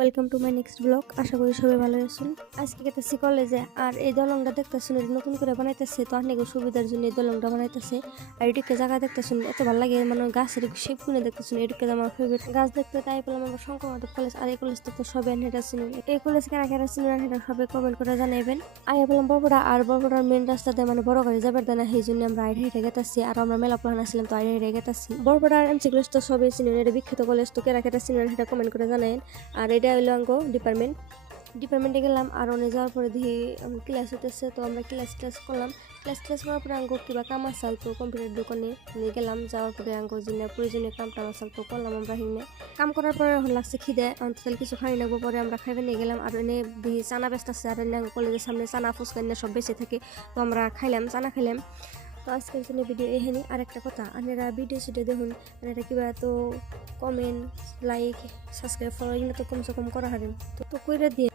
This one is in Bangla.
Welcome to my next blog. আশা করি সবাই ভালো আছেন। আজকে গেতেছি কলেজে, আর এই দলংটা দেখতেছেন নতুন করে বানাইতেছে, তো অনেক সুবিধার জন্য এই দলংটা বানাইতেছে। আর এদিকে জায়গা দেখতেছেন এত ভালো লাগে, মানে গাছের শেপ গুলো দেখতেছেন, এদিকে আমার ফেভারিট গাছ দেখতে। তাই পেলাম আমার শঙ্কর মাধব কলেজ, আর এই কলেজটা তো সবাই হেঁটা চিনুন। এই কলেজ কারা কারা চিনুন সেটা সবাই কমেন্ট করে জানাবেন। আগে পেলাম বড়বড়া, আর বড়বড়ার মেন রাস্তাতে মানে বড় গাড়ি যাবার দেয় না, সেই জন্য আমরা আইডে হেঁটে গেতাছি। আর আমরা মেলা প্লান আসছিলাম, তো আইডে হেঁটে গেতাছি। বড়বড়ার এমসি কলেজ তো সবাই চিনুন, এটা বিখ্যাত কলেজ, তো কারা কারা চিনুন সেটা কমেন্ট করে জানাবেন। আর এটা হইলো অঙ্গ ডিপার্টমেন্টে গেলাম, আর অনে যাওয়ার পরে দেখি ক্লাস হইতেছে, তো আমরা ক্লাস করলাম। ক্লাস করার পরে আঙ্গো কিবা কাম আসাল, তো কম্পিউটার দোকানে নিয়ে গেলাম। যাওয়ার পরে আঙ্গো যিনি প্রয়োজনীয় কামটা আসাল তো করলাম আমরা হিনে। কাম করার পরে লাগছে খিদে, তাহলে কিছু খাই নেবো, পরে আমরা খাইবে নিয়ে গেলাম। আর এনে দেখি চানা ব্যস্ত আছে, আর এনে কলেজের সামনে চানা ফুচকা নিয়ে সব বেঁচে থাকে, তো আমরা খাইলাম, চানা খাইলাম। তো আজকের জন্য ভিডিও এখানে। আর একটা কথা, আপনারা ভিডিও দেখুন, আপনারা কিবা তো কমেন্ট, লাইক, সাবস্ক্রাইব, ফলো এগুলো তো কমসে কম করা হারেন, তো কইরা দিয়ে